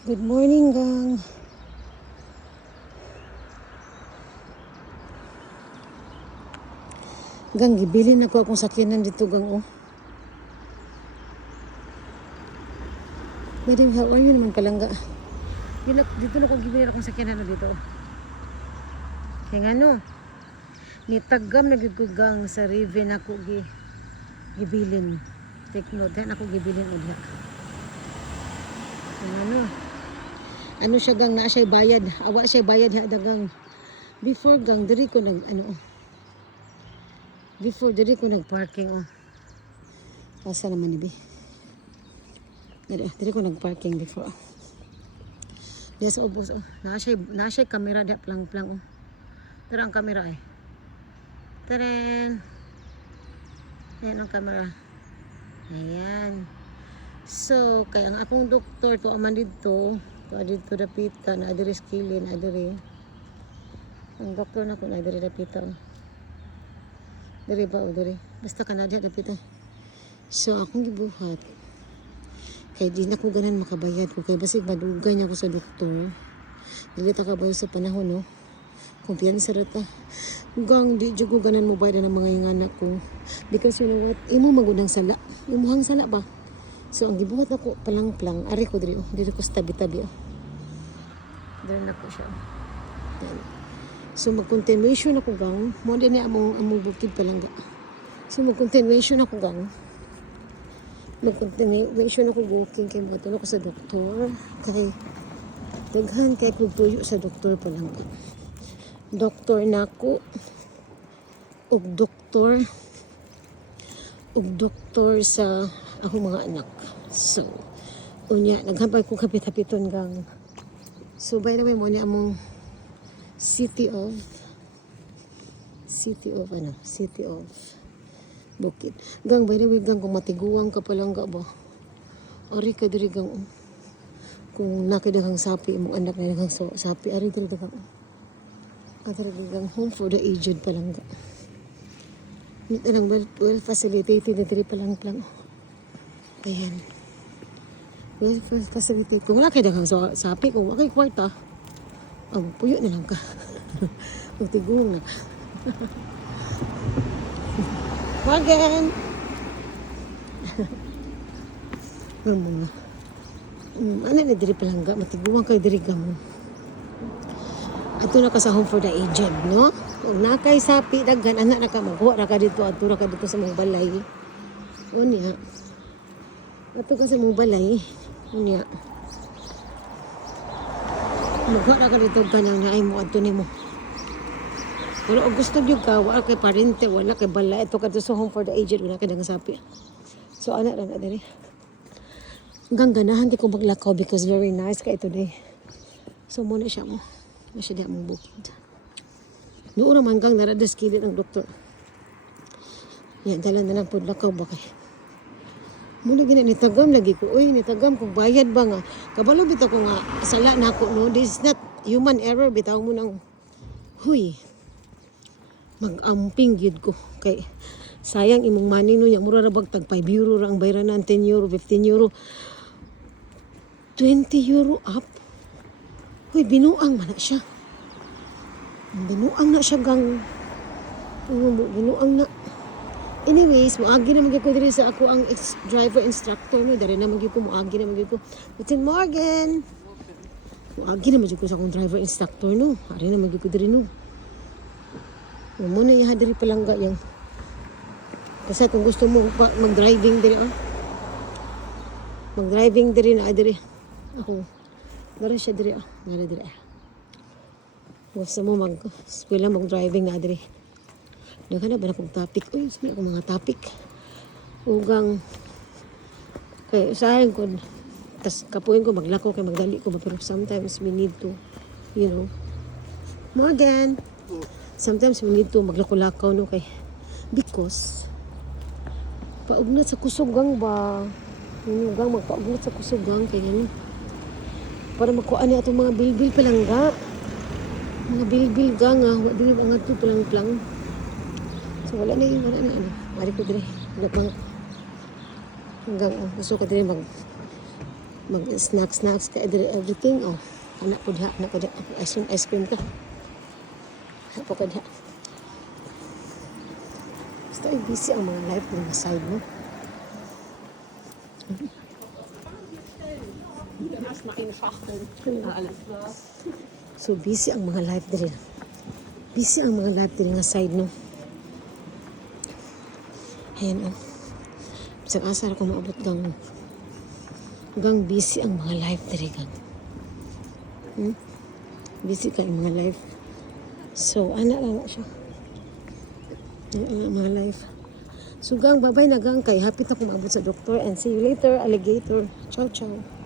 Good morning, gang. Gang, gibilin ako akong sakyanan dito, gang, oh. Madam, how are you naman palangga? Dito na ako gibilin akong sakyanan dito, oh. Kaya nga, no, nitagam na gigugang sa Riven ako gibilin. Take note, yan ako gibilin ulit. Kaya nga, no. Ano siya, gang, na siya bayad. Awa siya bayad, ha, dagang. Before, gang, diri ko nag-parking, oh. Asa naman, ibi. Diri ko nag-parking before. Diya sa ubos, oh. Na siya kamera, diya, plang-plang, oh. Tara ang kamera, eh. Taren! Ayan ang kamera. Ayan. So, kaya ang akong doktor, to aman dito dapit ka, na adiri skillin, adiri. Ang doktor na ko, na adiri dapit, oh. Diri ba, o diri? Basta ka na diya dapit, oh. So, akong gibuhat. Kaya di na ko ganan makabayad ko. Kaya basig madugay niya ako sa doktor. Nalita ka ba sa panahon, no? Kumpiyansa rata. Gang, di dyan ko ganan mo bayad ng mga yung anak ko. Because you know what? Imo magudang sala. Imuhang sala ba? So, ang gibuhat ako, palang-plang. Ari ko diri, oh. Diri ko sa tabi-tabi, oh. Diri na ko siya, oh. Yan. So, mag-continuation ako, gang. Mo din niya among bukid palangga. So, mag-continuation ako, gang. Mag-continuation ako booking kay mga tulog ko sa doktor. Kay daghan kay kupuyo sa doktor palangga. Doktor na ako. Og doktor sa akong mga anak. So, unya, naghampay ko kapit-hapiton, gang. So, by the way, mo niya among City of Bukid. Gang, by the way, gang, kung matiguang ka palangga ba? Ari ka diri, gang, oh. Kung nakidaghang sapi, imong anak na daghang sapi, ari diri daghang, oh. Atari gang, home for the aged palangga. Ito lang, well facilitated na diri palang-plang, oh. Ayan. Well facilitated. Kung wala kayo daghang sapi, kung wala kayo kwarta, puyo na lang ka. Magtiguang na. Morgan! Mga ano na diri palangga, matiguang kayo diri gamon. Ato na ka sa home for the aged, no? Kung nakay sapi, daghan, anak na ka, maghuwa na ka dito, ato na ka dito sa mga balay. Unya. Ato ka sa mga balay. Unya. Maghuwa na ka dito, ganyan na ay mo, ato ni mo. Wala o gusto nyo ka, wala kay parente, wala kay bala. Ito ka sa home for the aged, wala kay sapi. So, anak na dali. Hanggang ganahan di ko maglakaw because very nice ka ito day. So, muna siya mo. Masya di among bukid. Doon naman hanggang naradaskilin ang doktor. Yan, dala na lang po lakaw ba kay. Muna gina, nitagam lagi ko. Uy, nitagam kung bayad ba nga. Kabalo bitaw ko nga, sala na ako, no? This is not human error. Bitaw mo nang, huy, mag-amping yun ko. Kay, sayang imong money no, yung mura rabag tag 5 euro ang bayranan, 10 euro, 15 euro, 20 euro up. Huy, binuang man na siya. Binuang na siya, gang. Binuang na. Anyways, muagi na magiging ko diri sa ako ang driver instructor no. Dari na magiging ko, muagi na magiging ko. Guten Morgen! Muagi na magiging ko sa akong driver instructor no. Ari na magiging ko diri no. Muna yung diri palangga yang. Kasi kung gusto mo mag-driving diri, mag-driving diri na diri. Ako, dara siya diri, dara diri. Gusto mo mag-eskwela mag-driving na diri. Daga na ba na kong topic? Uy, sino ako mga topic? Ugang, kaya usahin ko, tas kapuin ko, maglako, kaya magdali ko, pero sometimes we need to, you know, Morgan! Sometimes we need to maglako-lakaw, no, kay, because, paugnat sa kusugang ba, yung gang, magpaugnat sa kusugang, kaya ano, para makuha niya itong mga bilbil palangga, mga bilbil gang, hindi mga ito palang-plang. So, wala na yun, ano, mari ko dire, hanggang, gusto ko dire mag snacks ka everything oh. Anak ko diha ice cream ka. Apo ka diha. Basta ay busy ang mga life din sa side mo. So busy ang mga life din. Busy ang mga life din nga side no. Ayan oh. Sa asar ko maabot gang busy ang mga life din gang. Busy ka ang mga life. So ana lang siya. Ang mga life. So gang babay na gang kay hapit na ko maabot sa doktor and see you later alligator. Ciao ciao.